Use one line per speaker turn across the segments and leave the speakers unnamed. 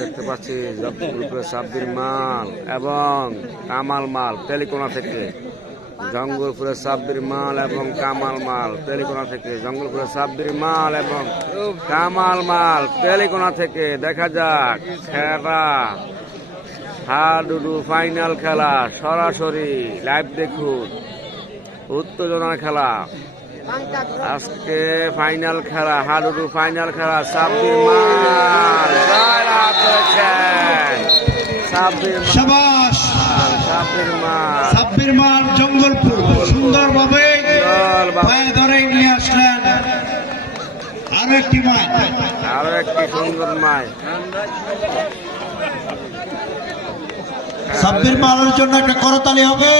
দেখতে পাচ্ছি জব্দপুরে সাব্বির মাল এবং কামাল মাল, তেলিকোনা থেকে। জঙ্গলপুরে সাব্বির মাল এবং কামাল মাল, তেলিকোনা থেকে। জঙ্গলপুরে সাব্বির মাল এবং কামাল মাল, তেলিকোনা থেকে। দেখা যাক, খেলা। হাডুডু ফাইনাল খেলা, সরাসরি লাইভ দেখুন। উত্তেজনার খেলা। আজকে ফাইনাল খেলা হাডুডু ফাইনাল খেলা সাব্বির করেছেন সাব্বির
সাবাস
সাব্বির মাল
সাব্বির জঙ্গলপুর সুন্দরভাবে। পায়ে ধরে নিয়ে আসলেন আরও একটি মাঠ।
আরও একটি সুন্দর মাই
সাব্বির মালের জন্য একটা করতালি হবে।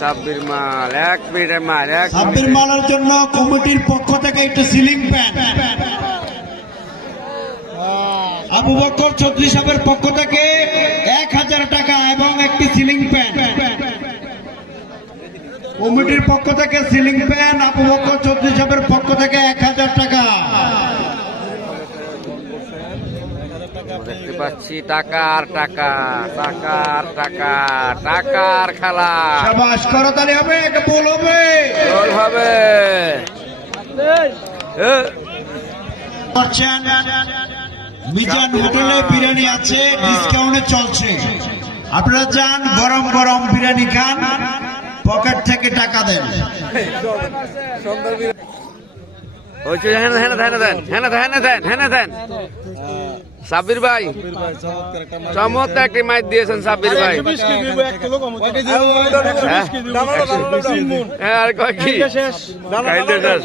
সাব্বির মাল এক মিনিটের মাল এক
সাব্বির মালের জন্য কমিটির পক্ষ থেকে একটু সিলিং প্যান আবু বকর চৌধুরী সাহেবের পক্ষ থেকে এক হাজার টাকা এবং একটি সিলিং প্যান কমিটির পক্ষ থেকে সিলিং ফ্যান আবু বকর চৌধুরী সাহেবের পক্ষ থেকে এক হাজার টাকা
দেখতে পাচ্ছি টাকার টাকা টাকার টাকা টাকার খেলা।
সাবাস হবে একটা বল হবে।
গোল হবে। এ,
করছেন মিজান হোটেলে বিরিয়ানি আছে ডিসকাউন্টে চলছে। আপনারা যান গরম গরম বিরিয়ানি খান পকেট থেকে টাকা দেন।
হ্যাঁ হ্যাঁ হ্যাঁ হ্যাঁ হ্যাঁ দেন হ্যাঁ দেন। সাব্বির ভাই। চমৎকার একটি মাইক দিয়েছেন সাব্বির ভাই। হ্যাঁ? হ্যাঁ আর কয় কি খাইতে শেষ।